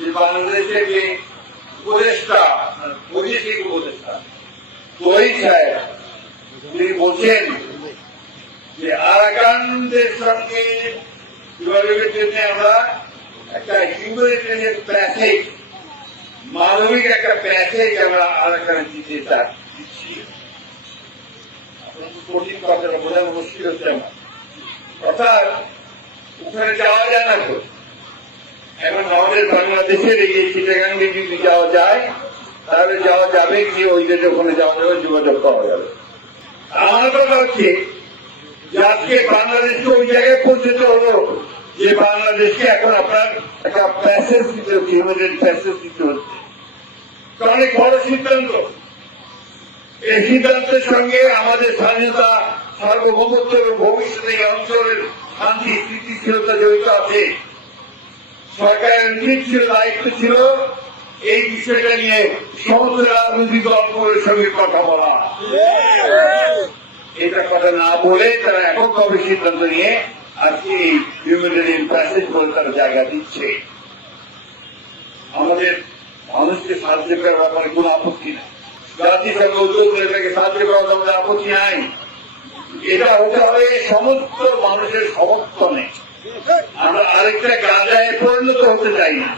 যে বাংলাদেশের যে উপদেষ্টা বৈদেশিক উপদেষ্টা তহিদ সাহেব তিনি বলছেন যে আরাকানদের সঙ্গে যোগাযোগের জন্য আমরা একটা হিউম্যানিটেরিয়ান প্যাসেজ মানবিক একটা প্যাসেজ আমরা আরাকানে দিতে দিচ্ছি। কঠিন কথাটা বোঝানো মুশকিল হচ্ছে আমার, অর্থাৎ ওখানে যাওয়া যায় না তো। এখন আমাদের বাংলাদেশের এই চিটাগাঙ্গে যদি যাওয়া যায় তাহলে যাওয়া যাবে, গিয়ে ওই দেশে ওখানে যাওয়া যাবে, যোগাযোগ পাওয়া যাবে। আমার কথা হচ্ছে যে আজকে বাংলাদেশকে ওই জায়গায় পৌঁছতে হলো যে বাংলাদেশকে এখন আপনার একটা প্যাসেজ দিতে হচ্ছে, হিউম্যানিটেরিয়ান প্যাসেজ দিতে হচ্ছে। অনেক বড় সিদ্ধান্ত। এই সিদ্ধান্তের সঙ্গে আমাদের স্বাধীনতা, সার্বভৌমত্ব এবং ভবিষ্যতে এই অঞ্চলের শান্তি স্থিতিশীলতা জড়িত আছে। সরকারের উচিত ছিল, দায়িত্ব ছিল এই বিষয়টা নিয়ে সমস্ত রাজনৈতিক দলগুলোর সঙ্গে কথা বলা। এটা কথা না বলে তারা এককভাবে সিদ্ধান্ত নিয়ে আজকে এই হিউম্যানিটেরিয়ান প্যাসেজ বলে তারা জায়গা দিচ্ছে। আমাদের মানুষকে সাহায্য করার ব্যাপারে কোন আপত্তি নেই, জাতিসংঘ উদ্যোগ এটাকে সাহায্য করার ব্যাপারে আপত্তি নাই। এটা হতে হবে সমস্ত মানুষের সমর্থনে। আমরা আরেকটা গাজায় পরিণত হতে চাই না।